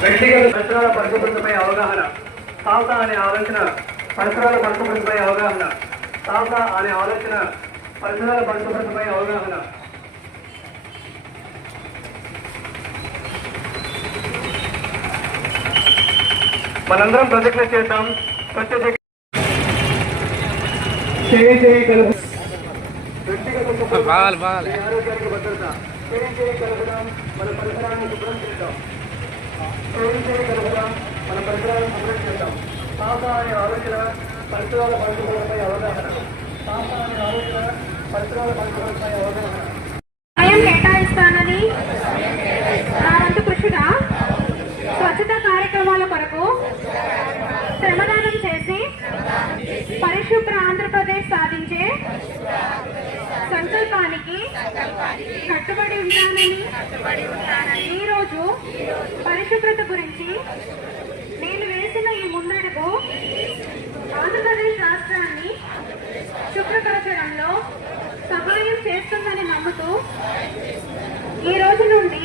వ్యక్తిగత పరిసరాల పరిశుభ్రతపై అవగాహన. సాహస అనే ఆలోచన పరిసరాల పరిశుభ్రతపై అవగాహన. సాహస అనే ఆలోచన పరిసరాల పరిశుభ్రతపై అవగాహన. మనందరం ప్రతిజ్ఞ చేద్దాం కలుపు. వ్యక్తిగత ఆరోగ్యానికి భద్రత. చేయి చేయి మన పరిసరాలను శుభ్రం చేద్దాం చేయి చేయి మన పరిసరాలను శుభ్రం చేద్దాం సాహస అనే ఆలోచన పరిసరాల పరిశుభ్రతపై అవగాహన సాహస అనే ఆలోచన పరిసరాల పరిశుభ్రతపై అవగాహన సమయం కేటాయిస్తానని నా వంతు కృషిగా స్వచ్ఛత కార్యక్రమాల కొరకు శ్రమదానం చేసి పరిశుభ్ర ఆంధ్రప్రదేశ్ సాధించే సంకల్పానికి కట్టుబడి ఉంటానని ఈరోజు పరిశుభ్రత గురించి నేను వేసిన ఈ ముందడుగు ఆంధ్రప్రదేశ్ రాష్ట్రాన్ని శుభ్రపరచడంలో సహాయం చేస్తుందని నమ్ముతూ ఈ రోజు నుండి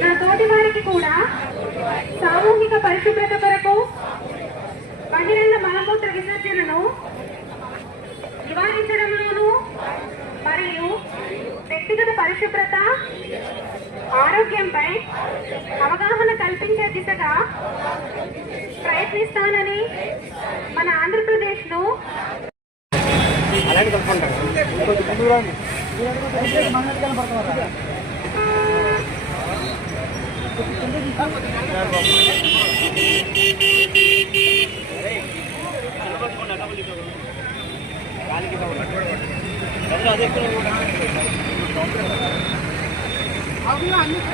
నా తోటి వారికి కూడా సామూహిక పరిశుభ్రత పరిశుభ్రత ఆరోగ్యంపై అవగాహన కల్పించే దిశగా ప్రయత్నిస్తానని మన ఆంధ్రప్రదేశ్ను గాలికి అదే அவங்களும் அன்னைக்கு